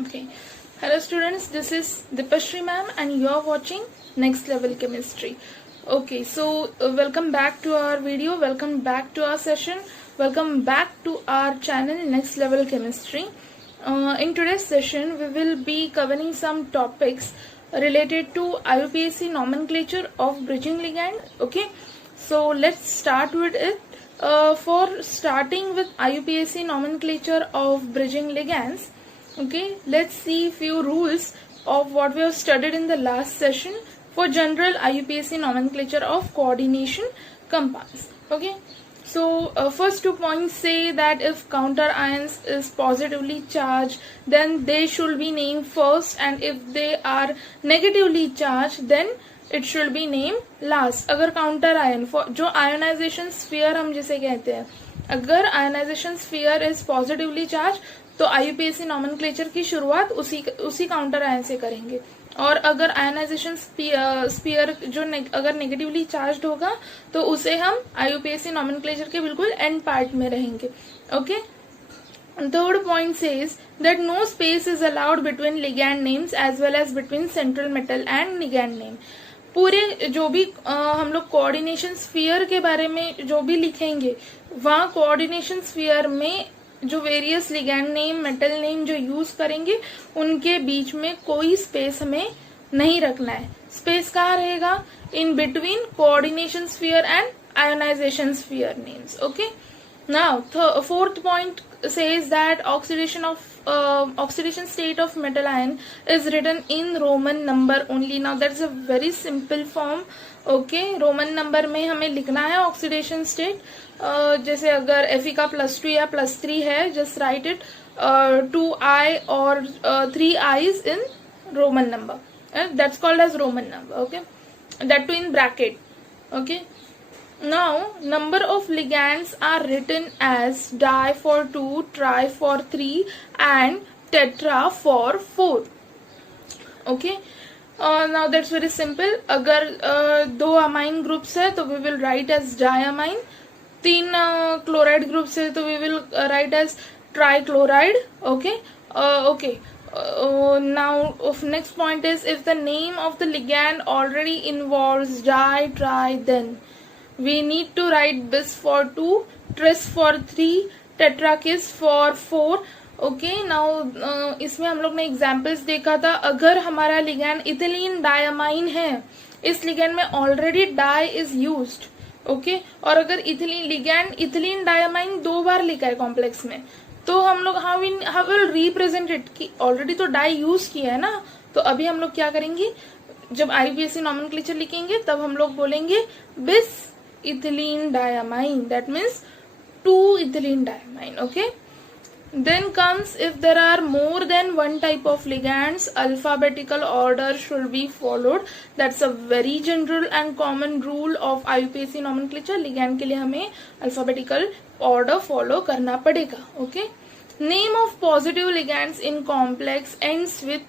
Okay. Hello students, this is Dipashri ma'am and you are watching Next Level Chemistry. Okay, so welcome back to our video, welcome back to our session, welcome back to our channel Next Level Chemistry. In today's session, we will be covering some topics related to IUPAC nomenclature of bridging ligand. Okay, so let's start with it. For starting with IUPAC nomenclature of bridging ligands, okay, let's see few rules of what we have studied in the last session for general IUPAC nomenclature of coordination compounds. Okay, so first 2 points say that if counter ions is positively charged, then they should be named first, and if they are negatively charged, then it should be named last. अगर counter ion जो ionization sphere हम जिसे कहते हैं, अगर ionization sphere is positively charged तो IUPAC nomenclature की शुरुआत उसी काउंटर आयन से करेंगे, और अगर आयनाइजेशन स्पीयर जो अगर नेगेटिवली चार्ज्ड होगा तो उसे हम IUPAC nomenclature के बिल्कुल एंड पार्ट में रहेंगे. Okay, third point says that no space is allowed between ligand names as well as between central metal and ligand name. पूरे जो भी हम लोग कोऑर्डिनेशन स्फीयर के बारे में जो भी लिखेंगे, वहाँ कोऑर्डिनेशन स्फीयर में जो various ligand name, metal name जो यूज करेंगे, उनके बीच में कोई स्पेस हमें नहीं रखना है. स्पेस कहाँ रहेगा? In between coordination sphere and ionization sphere names. Okay, now fourth point says that oxidation state of metal ion is written in Roman number only. Now that's a very simple form. Okay, Roman number में हमें लिखना है oxidation state. जैसे अगर Fe का +2 या +3 है, just write it 2I or 3 I's in Roman number. That's called as Roman number. Okay, that too in bracket. Okay. Now, number of ligands are written as di for 2, tri for 3 and tetra for 4. Okay. Now that's very simple. अगर दो amine groups है तो we will write as diamine. 3 chloride groups है तो we will write as trichloride. Okay. Now next point is if the name of the ligand already involves di, tri, then we need to write bis for 2, tris for 3, tetrakis for 4. Okay, now इसमें हम लोग ने एग्जाम्पल्स देखा था. अगर हमारा ligand ethylene diamine है, इस लिगैंड में already di is used. Okay, और अगर इथिलीन डायमाइन 2 बार लिखा है कॉम्प्लेक्स में, तो हम लोग हाउ विल रिप्रेजेंट इट कि ऑलरेडी तो डाई यूज किया है ना. तो अभी हम लोग क्या करेंगे, जब IUPAC नॉमेनक्लेचर लिखेंगे तब हम लोग बोलेंगे बिस ethylene diamine, that means 2 ethylene diamine. Okay, then comes if there are more than one type of ligands, alphabetical order should be followed. That's a very general and common rule of IUPAC nomenclature. ligand के लिए हमें alphabetical order follow करना पड़ेगा. Okay, name of positive ligands in complex ends with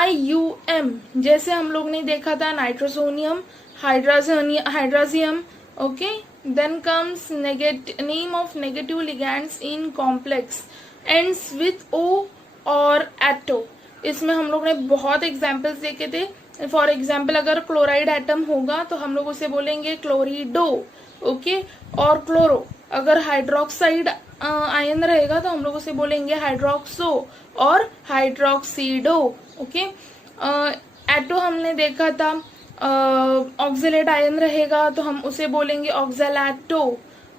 IUM. जैसे हम लोग ने देखा था नाइट्रोसोनियम, हाइड्राजियम. Okay, then comes name of negative ligands in complex ends with O or atto. इसमें हम लोग ने बहुत एग्जाम्पल्स देखे थे. फॉर एग्जाम्पल अगर क्लोराइड एटम होगा तो हम लोग उसे बोलेंगे क्लोरिडो. ओके, और क्लोरो अगर हाइड्रोक्साइड आयन रहेगा तो हम लोग उसे बोलेंगे हाइड्रोक्सो और हाइड्रोक्सीडो. ओके, एटो हमने देखा था. ऑक्जेलेट आयन रहेगा तो हम उसे बोलेंगे ऑक्जेलैटो.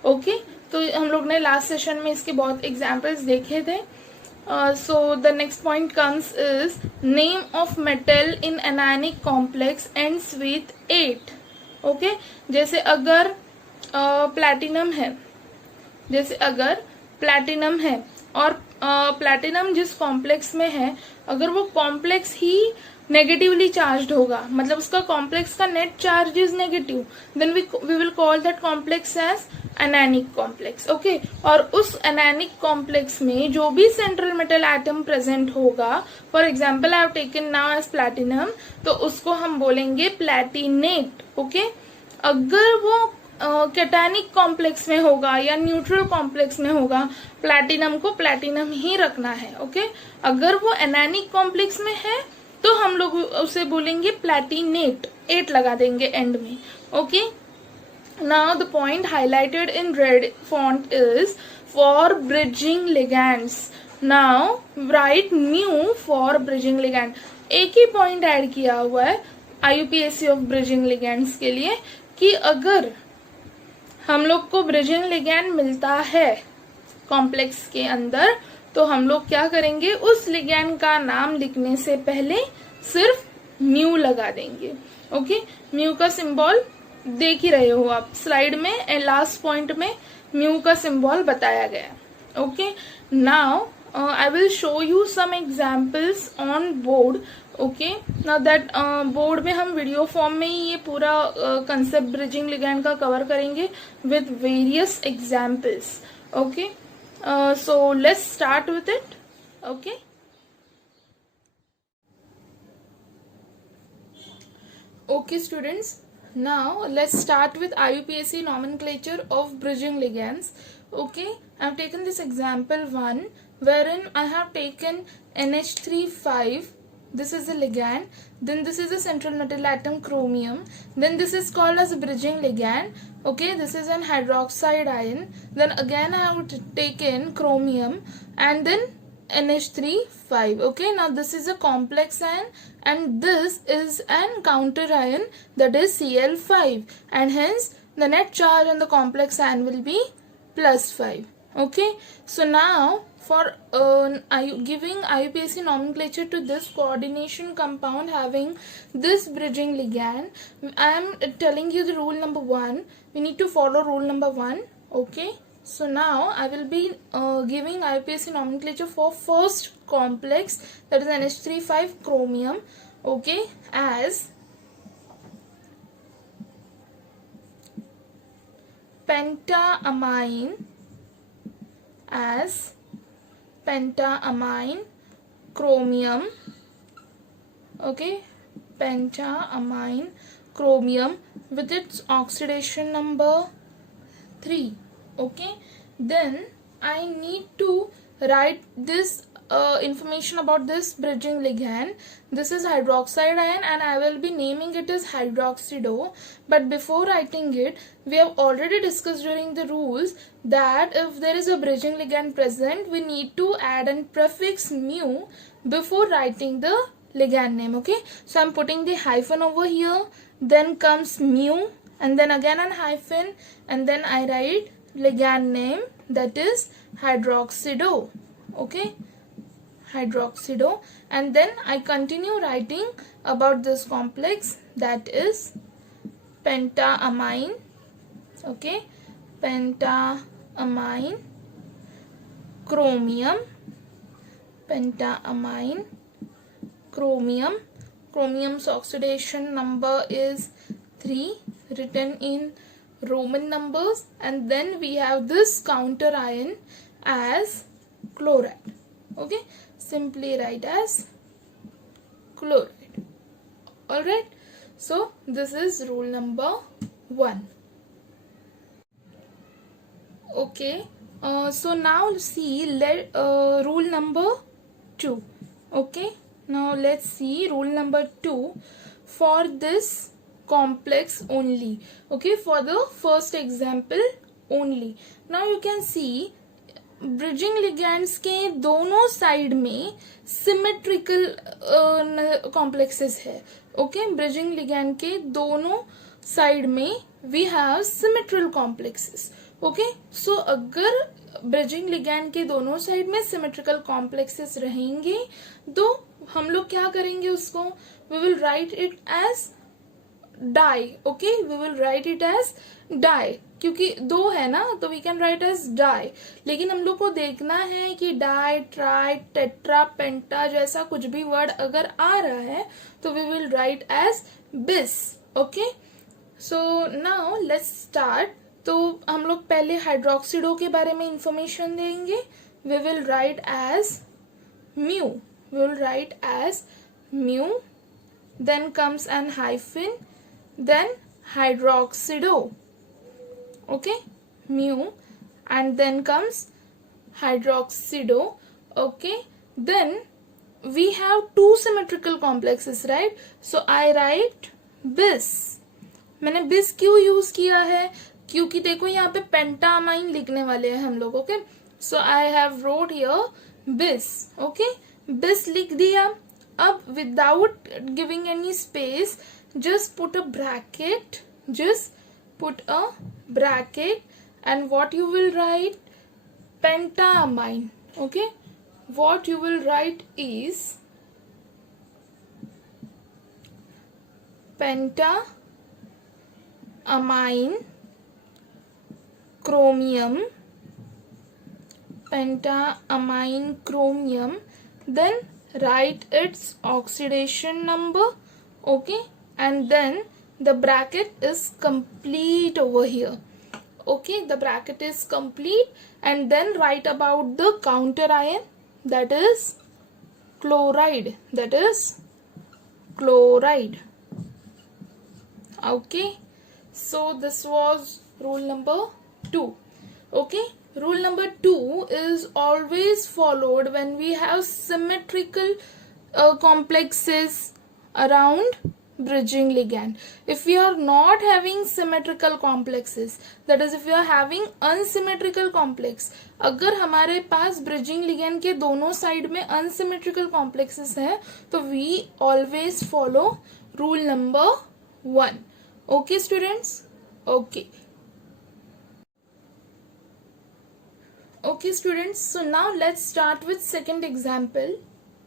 ओके, तो हम लोग ने लास्ट सेशन में इसके बहुत एग्जाम्पल्स देखे थे. So the next point comes is name of metal in anionic complex ends with 8. ओके, जैसे अगर प्लैटिनम है, और प्लैटिनम जिस कॉम्प्लेक्स में है, अगर वो कॉम्प्लेक्स ही नेगेटिवली चार्ज्ड होगा, मतलब उसका कॉम्प्लेक्स का net charge is negative, then we will call that complex as anionic complex. Okay, और उस एनायनिक कॉम्प्लेक्स में जो भी सेंट्रल मेटल एटम प्रेजेंट होगा, for example I have taken now as platinum, तो उसको हम बोलेंगे प्लैटिनेट. ओके, अगर वो कैटानिक कॉम्प्लेक्स में होगा या न्यूट्रल कॉम्प्लेक्स में होगा, प्लैटिनम को प्लैटिनम ही रखना है। ओके, अगर वो एनानिक कॉम्प्लेक्स में है तो हम लोग उसे बोलेंगे प्लैटिनेट, 8 लगा देंगे एंड में। Okay, now the point highlighted in red font is for bridging ligands. Now write mu for bridging ligand. एक ही पॉइंट ऐड किया हुआ है IUPAC ऑफ ब्रिजिंग लिगैंड्स के लिए कि अगर हम लोग को ब्रिजिंग लिगैंड मिलता है कॉम्प्लेक्स के अंदर तो हम लोग क्या करेंगे, उस लिगैंड का नाम लिखने से पहले सिर्फ म्यू लगा देंगे। ओके, म्यू का सिंबल देख ही रहे हो आप स्लाइड में, लास्ट पॉइंट में म्यू का सिंबल बताया गया। Okay, now I will show you some examples on board. Okay, now that board में हम वीडियो फॉर्म में ही ये पूरा कंसेप्ट ब्रिजिंग लिगैंड का कवर करेंगे with various examples. Okay, so let's start with it. Okay. Okay students, now let's start with IUPAC nomenclature of bridging ligands. Okay, I have taken this example 1 wherein I have taken NH3 5. This is a ligand, then this is a central metal atom chromium, then this is called as a bridging ligand. Okay, this is an hydroxide ion, then again I have taken chromium and then NH3 5. Okay, now this is a complex ion and this is an counter ion, that is Cl5, and hence the net charge on the complex ion will be +5. Okay, so now for giving IUPAC nomenclature to this coordination compound having this bridging ligand, I am telling you the rule number 1. We need to follow rule number 1. Okay, so now I will be giving IUPAC nomenclature for first complex, that is NH3 5 chromium. Okay, as pentaamine, chromium. Okay, pentaamine chromium with its oxidation number 3. Okay, then I need to write this information about this bridging ligand. This is hydroxide ion and I will be naming it as hydroxido. But before writing it, we have already discussed during the rules that if there is a bridging ligand present, we need to add an prefix mu before writing the ligand name. Okay, so I'm putting the hyphen over here, then comes mu and then again an hyphen, and then I write ligand name, that is hydroxido. Okay, hydroxido, and then I continue writing about this complex, that is pentaamine. Okay, pentaamine chromium, pentaamine chromium. Chromium's oxidation number is 3 written in Roman numbers, and then we have this counter ion as chloride. Okay, simply write as chloride. Alright, so this is rule number 1. Okay, so now see rule number 2. Okay, now let's see rule number 2 for this complex only. Okay, for the first example only. Now you can see bridging ligands के दोनों side में symmetrical complexes है। Okay, bridging ligand के दोनों side में we have symmetrical complexes. Okay, so अगर bridging ligand के दोनों साइड में सिमेट्रिकल कॉम्प्लेक्सेस रहेंगे तो हम लोग क्या करेंगे, उसको we will write it as di. Okay, we will write it as di, क्योंकि दो है ना तो we can write as di. लेकिन हम लोग को देखना है कि डाई, ट्राई, टेट्रा, पेंटा जैसा कुछ भी वर्ड अगर आ रहा है तो वी विल राइट एज बिस। Okay, so now let's start. तो हम लोग पहले हाइड्रोक्सिडो के बारे में इंफॉर्मेशन देंगे। We will write as mu, we will write as mu, then comes an hyphen, then hydroxido. okay, mu, and then comes hydroxido, okay. Then we have two symmetrical complexes, right? So I write bis. मैंने bis क्यों यूज किया है? क्योंकि देखो यहाँ पे पेंटामाइन लिखने वाले हैं हम लोग, ओके. सो I have road here bis, okay. bis लिख दिया. अब without giving any space, just put a bracket, and what you will write? Pentamine, okay. What you will write is pentamine chromium, then write its oxidation number, okay, and then the bracket is complete over here, okay. The bracket is complete, and then write about the counter ion, that is chloride, okay. So this was rule number 2, okay. Rule number 2 is always followed when we have symmetrical complexes around bridging ligand. If we are not having symmetrical complexes, that is if we are having unsymmetrical complex, अगर हमारे पास bridging ligand के दोनों side में unsymmetrical complexes हैं, तो we always follow rule number 1, okay students, okay. Okay students, so now let's start with second example.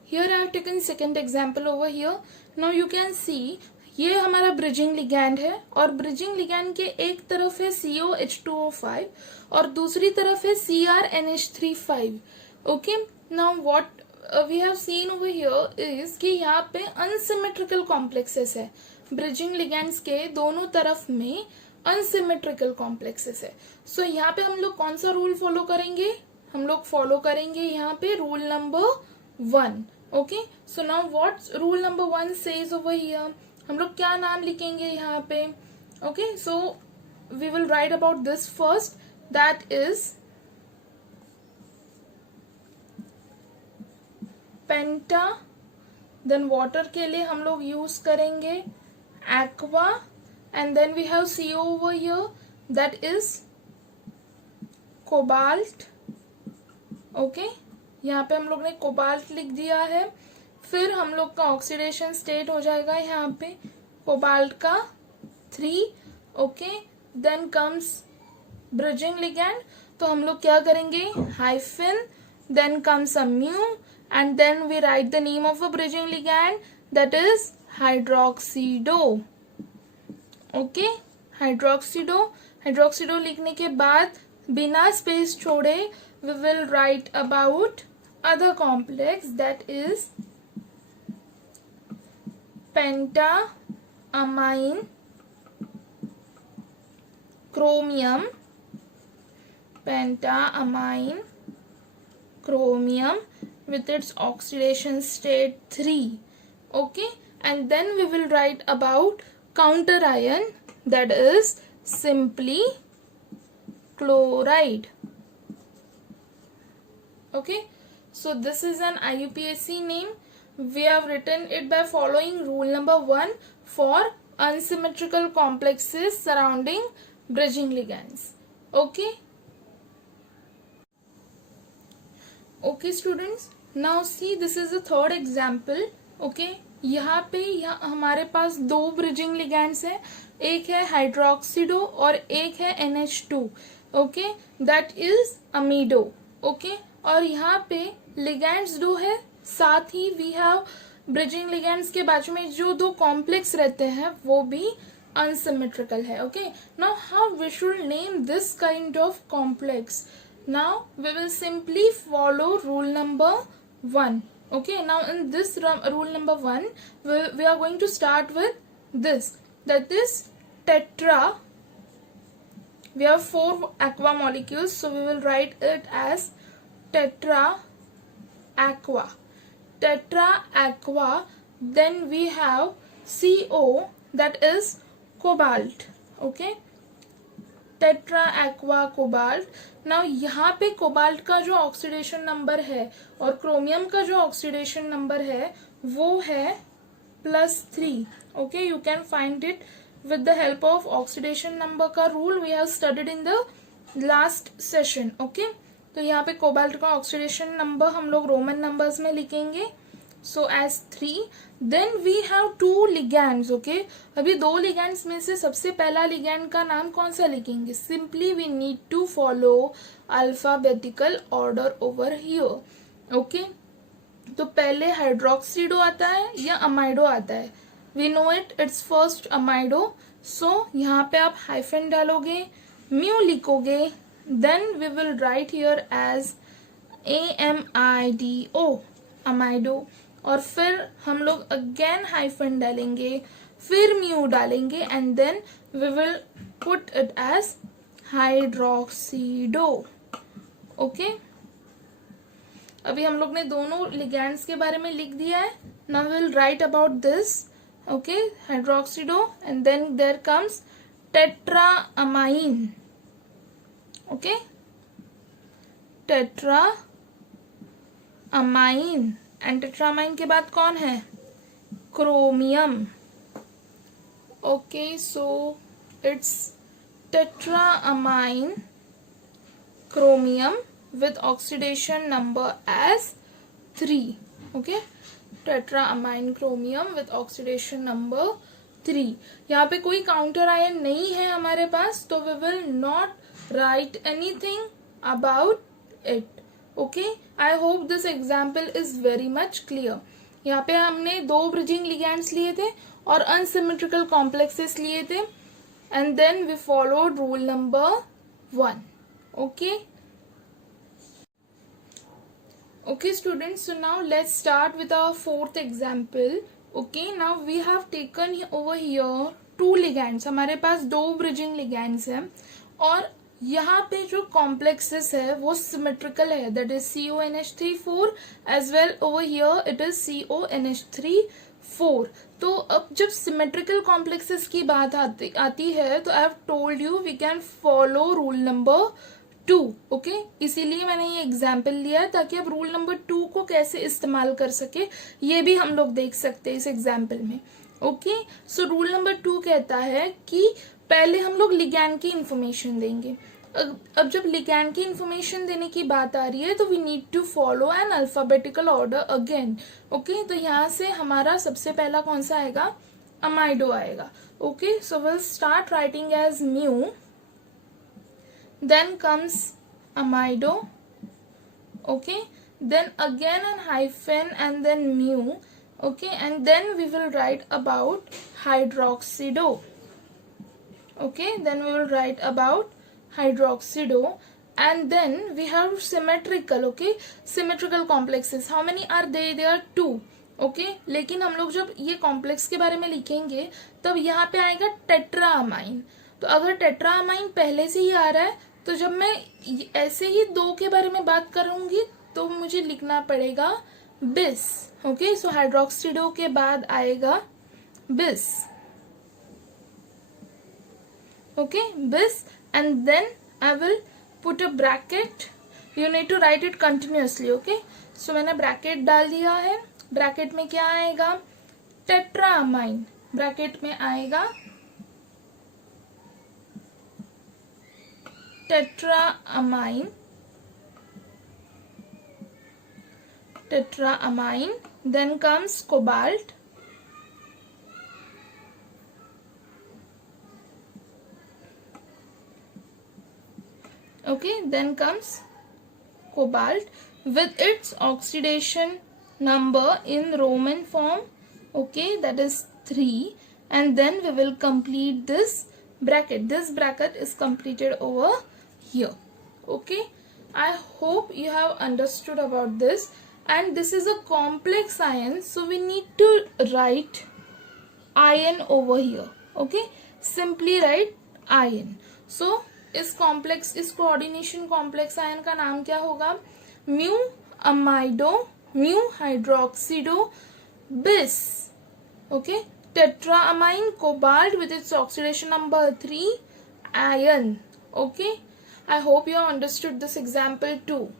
Here I have taken second example over here. Now you can see ये हमारा bridging ligand है और bridging ligand के एक तरफ है COH2O5 और दूसरी तरफ है CrNH3 okay. Now what we have seen over here is कि यहाँ पे अनसिमेट्रिकल कॉम्प्लेक्सेस है. ब्रिजिंग लिगैंड्स के दोनों तरफ में अनसिमेट्रिकल कॉम्प्लेक्सेस है. सो यहाँ पे हम लोग कौन सा रूल फॉलो करेंगे? हम लोग फॉलो करेंगे यहाँ पे rule number 1, okay. So now what rule number 1 says over here? हम लोग क्या नाम लिखेंगे यहाँ पे? Okay, so we will write about this first, that is penta. Then water के लिए हम लोग यूज करेंगे aqua, and then we have CO over here, that is cobalt, okay. यहाँ पे हम लोग ने कोबाल्ट लिख दिया है. फिर हम लोग का ऑक्सीडेशन स्टेट हो जाएगा यहाँ पे कोबाल्ट का 3, okay. Then comes bridging ligand, तो हम लोग क्या करेंगे? Hyphen, then comes a mu, and then we write the name of a bridging ligand, that is hydroxido, okay. Hydroxido लिखने के बाद बिना स्पेस छोड़े we will write about other complex, that is pentammine chromium with its oxidation state 3, okay. And then we will write about counter ion, that is simply chloride, okay. So this is an IUPAC name. We have written it by following rule number 1 for unsymmetrical complexes surrounding bridging ligands, okay. Okay students, now see this is the third example, okay. यहाँ पे हमारे पास दो bridging ligands हैं, एक है हाइड्रोक्सीडो और एक है NH2, okay, that is amido, okay. और यहाँ पे लिगैंड्स दो है, साथ ही वी हैव ब्रिजिंग लिगैंड्स के बाजू में जो दो कॉम्प्लेक्स रहते हैं वो भी अनसिमेट्रिकल है, okay. Now how we should name this kind of complex? Now we will simply follow rule number 1. Okay, now in this rule number 1, we are going to start with this, that is tetra. We have 4 aqua molecules, so we will write it as tetra aqua. Then we have CO, that is cobalt, okay. Tetra aqua cobalt. Now यहाँ पे cobalt का जो oxidation number है और क्रोमियम का जो oxidation number है वो है +3. Okay, you can find it with the help of oxidation number का rule we have studied in the last session. Okay, तो यहाँ पे कोबाल्ट का ऑक्सीडेशन नंबर हम लोग रोमन नंबर्स में लिखेंगे. So as 3. Then we have 2 ligands. Okay, अभी 2 ligands में से सबसे पहला ligand का नाम कौन सा लिखेंगे? Simply we need to follow alphabetical order over here. Okay, तो पहले हाइड्रोक्सीडो आता है या अमाइडो आता है? We know it, it's first amido. So यहाँ पे आप हाइफन डालोगे, म्यू लिखोगे, then we will write here as AMIDO amido, और फिर हम लोग अगेन हाइफन डालेंगे, फिर म्यू डालेंगे, and then we will put it as hydroxido. Okay, अभी हम लोग ने दोनों लिगैंड्स के बारे में लिख दिया है. Now will write about this. Okay, hydroxido, and then there comes tetra amine. Okay, tetra amine, and tetra amine के बाद कौन है? Chromium. Okay, so it's tetra amine chromium with oxidation number as 3. Okay, tetraamine chromium with oxidation number 3. यहाँ पे कोई counter ion नहीं है हमारे पास, तो we will not write anything about it. Okay, I hope this example is very much clear. यहाँ पे हमने 2 bridging ligands लिए थे और unsymmetrical complexes लिए थे, and then we followed rule number 1. Okay, okay students, so now let's start with our 4th example. Okay, now we have taken over here 2 ligands. हमारे पास 2 bridging ligands हैं और यहाँ पे जो complexes है वो symmetrical है, that is CONH3 4 as well over here it is CONH3 4. तो अब जब symmetrical complexes की बात आती है तो I have told you we can follow rule number 2. ओके, इसीलिए मैंने ये एग्जाम्पल लिया है ताकि आप रूल नंबर 2 को कैसे इस्तेमाल कर सके ये भी हम लोग देख सकते हैं इस एग्जाम्पल में. ओके, सो रूल नंबर 2 कहता है कि पहले हम लोग लिगैंड की इंफॉर्मेशन देंगे. अब जब लिगैंड की इंफॉर्मेशन देने की बात आ रही है तो we need to follow an alphabetical order again. Okay, तो यहाँ से हमारा सबसे पहला कौन सा आएगा? अमाइडो आएगा. Okay, so will start writing as mu, then comes amido. Okay, then again an hyphen and then mu. Okay, and then we will write about hydroxido. Okay, then we will write about hydroxido, and then we have symmetrical. Okay, symmetrical complexes, how many are they are 2. ओके, लेकिन हम लोग जब ये कॉम्प्लेक्स के बारे में लिखेंगे तब यहाँ पे आएगा टेट्राअमाइन. तो अगर टेट्राअमाइन पहले से ही आ रहा है तो जब मैं ऐसे ही 2 के बारे में बात करूंगी तो मुझे लिखना पड़ेगा बिस. ओके, सो हाइड्रोक्सीडो के बाद आएगा bis. Okay, bis, and then I will put a bracket. You need to write it continuously. Okay, so मैंने ब्रैकेट डाल दिया है. ब्रैकेट में क्या आएगा? टेट्राअमाइन. ब्रैकेट में आएगा tetraamine, then comes cobalt, okay, then comes cobalt with its oxidation number in Roman form, okay, that is 3, and then we will complete this bracket. This bracket is completed over here. Okay, I hope you have understood about this. And this is a complex ion, so we need to write ion over here. Okay, simply write ion. So इस coordination complex ion का नाम क्या होगा? Mu amido, mu हाइड्रोक्सीडो, बिस. Okay, tetraamine cobalt with its oxidation number 3 ion. Okay, I hope you have understood this example too.